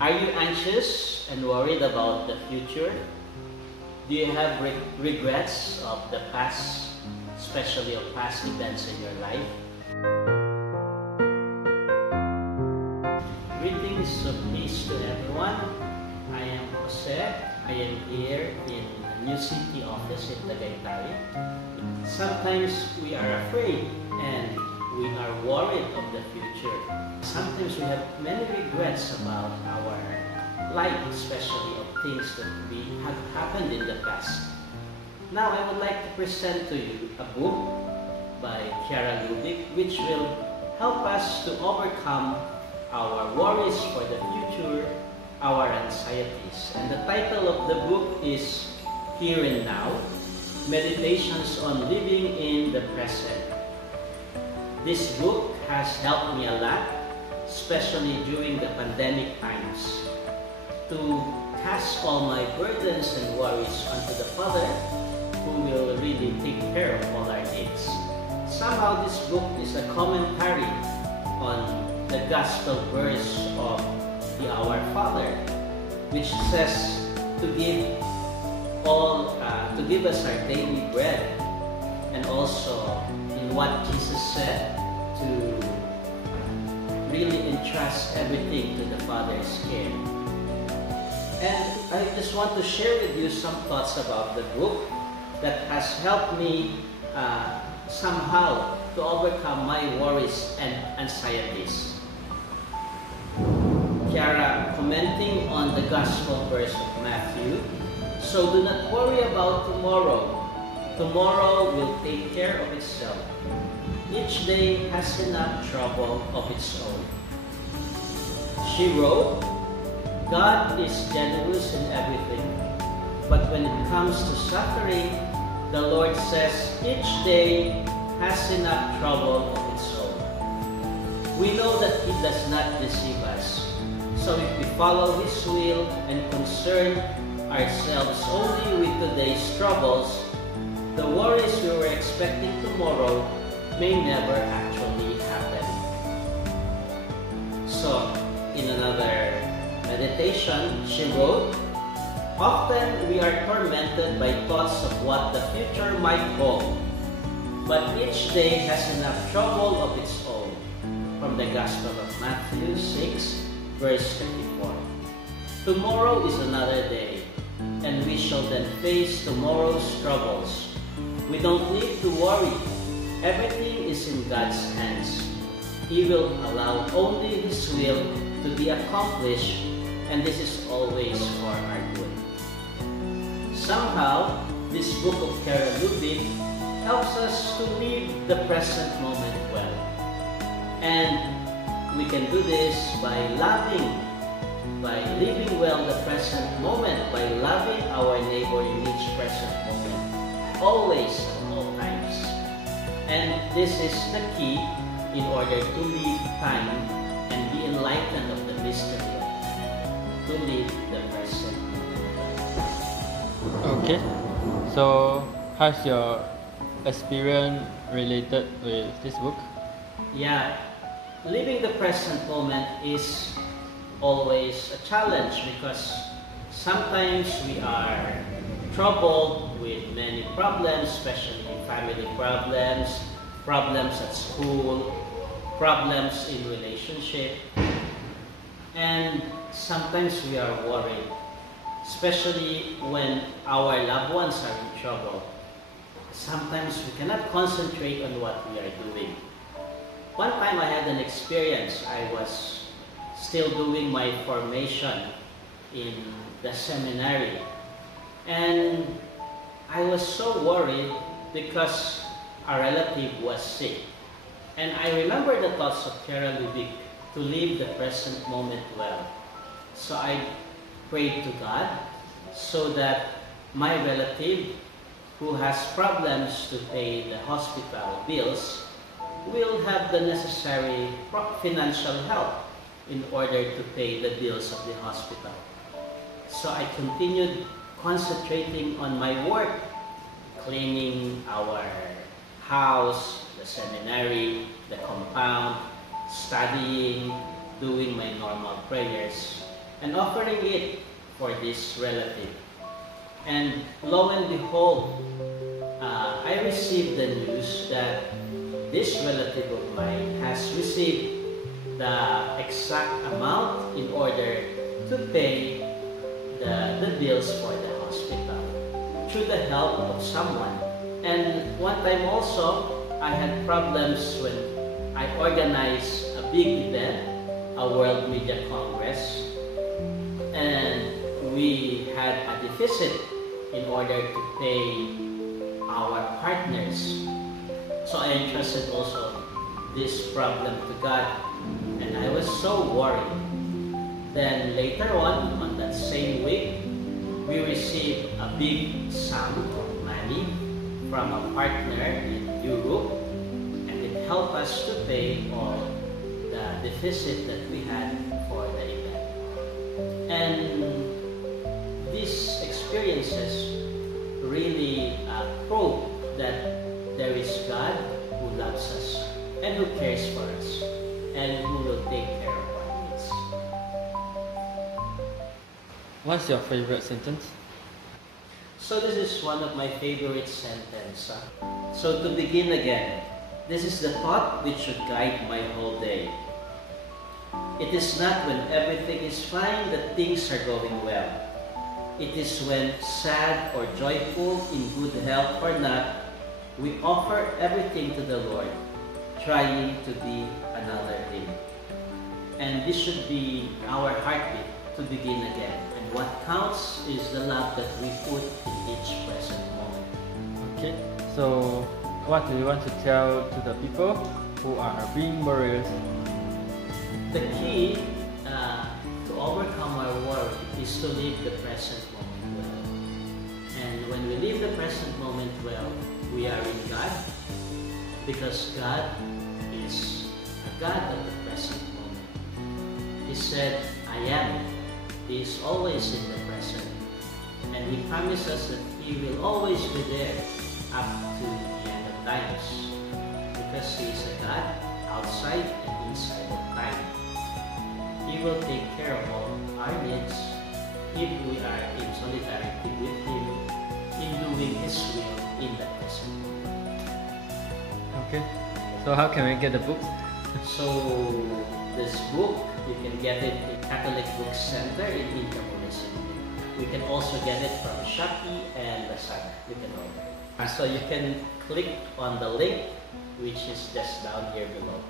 Are you anxious and worried about the future? Do you have regrets of the past, especially of past events in your life? Greetings of peace to everyone. I am Jose. I am here in the New City office in Tagaytay. Sometimes we are afraid and we are worried of the future. Sometimes we have many regrets about our life, especially of things that have happened in the past. Now I would like to present to you a book by Chiara Lubich, which will help us to overcome our worries for the future, our anxieties. And the title of the book is Here and Now, Meditations on Living in the Present. This book has helped me a lot, especially during the pandemic times, to cast all my burdens and worries onto the Father, who will really take care of all our needs. Somehow this book is a commentary on the gospel verse of the Our Father, which says to give us our daily bread, and also in what Jesus said to really entrust everything to the Father's care. And I just want to share with you some thoughts about the book that has helped me somehow to overcome my worries and anxieties. Chiara, commenting on the Gospel verse of Matthew, "So do not worry about tomorrow. Tomorrow will take care of itself. Each day has enough trouble of its own." She wrote, "God is generous in everything, but when it comes to suffering, the Lord says each day has enough trouble of its own." We know that He does not deceive us. So if we follow His will and concern ourselves only with today's troubles, the worries we were expecting tomorrow may never actually happen. So, in another meditation, she wrote, "Often we are tormented by thoughts of what the future might hold, but each day has enough trouble of its own." From the Gospel of Matthew 6, verse 34. Tomorrow is another day, and we shall then face tomorrow's troubles. We don't need to worry. Everything is in God's hands. He will allow only His will to be accomplished, and this is always for our good. Somehow, this book of Chiara Lubich helps us to live the present moment well. And we can do this by living well the present moment, by loving our neighbor in each present moment, always at all times. And this is the key in order to live time and be enlightened of the mystery of time, to live the present moment. Okay, so how's your experience related with this book? Yeah, living the present moment is always a challenge because sometimes we are troubled with many problems, especially family problems, problems at school, problems in relationship, and sometimes we are worried, especially when our loved ones are in trouble. Sometimes we cannot concentrate on what we are doing. One time I had an experience. I was still doing my formation in the seminary, and I was so worried because a relative was sick. And I remember the thoughts of Chiara Lubich to live the present moment well. So I prayed to God so that my relative, who has problems to pay the hospital bills, will have the necessary financial help in order to pay the bills of the hospital. So I continued concentrating on my work, cleaning our house, the seminary, the compound, studying, doing my normal prayers. and offering it for this relative. And lo and behold, I received the news that this relative of mine has received the exact amount in order to pay the bills for the hospital through the help of someone. And one time also, I had problems when I organized a big event, a World Media Congress, and we had a deficit in order to pay our partners. So I entrusted also this problem to God, and I was so worried. Then later on that same week, we received a big sum of money from a partner in Europe, and it helped us to pay all the deficit that we had for the event. And these experiences really prove that there is God who loves us and who cares for us and who will take care of our needs. What's your favorite sentence? So this is one of my favorite sentences. So to begin again, this is the thought which should guide my whole day. It is not when everything is fine that things are going well. It is when sad or joyful, in good health or not, we offer everything to the Lord, trying to be another Him. And this should be our heartbeat to begin again. And what counts is the love that we put in each present moment. Okay, so what do you want to tell to the people who are being worried? The key to overcome our worry is to live the present moment well. And when we live the present moment well, we are in God, because God is a God of the present moment. He said, I am. He is always in the present. And He promises that He will always be there up to the end of times, because He is a God outside and inside of time. He will take care of all our needs if we are in solidarity with Him in doing His will in the present moment. Okay, so how can we get the book? So this book, you can get it in Catholic Book Center in Intramuros. We can also get it from Shopee and Lazada. You can order it. So you can click on the link which is just down here below.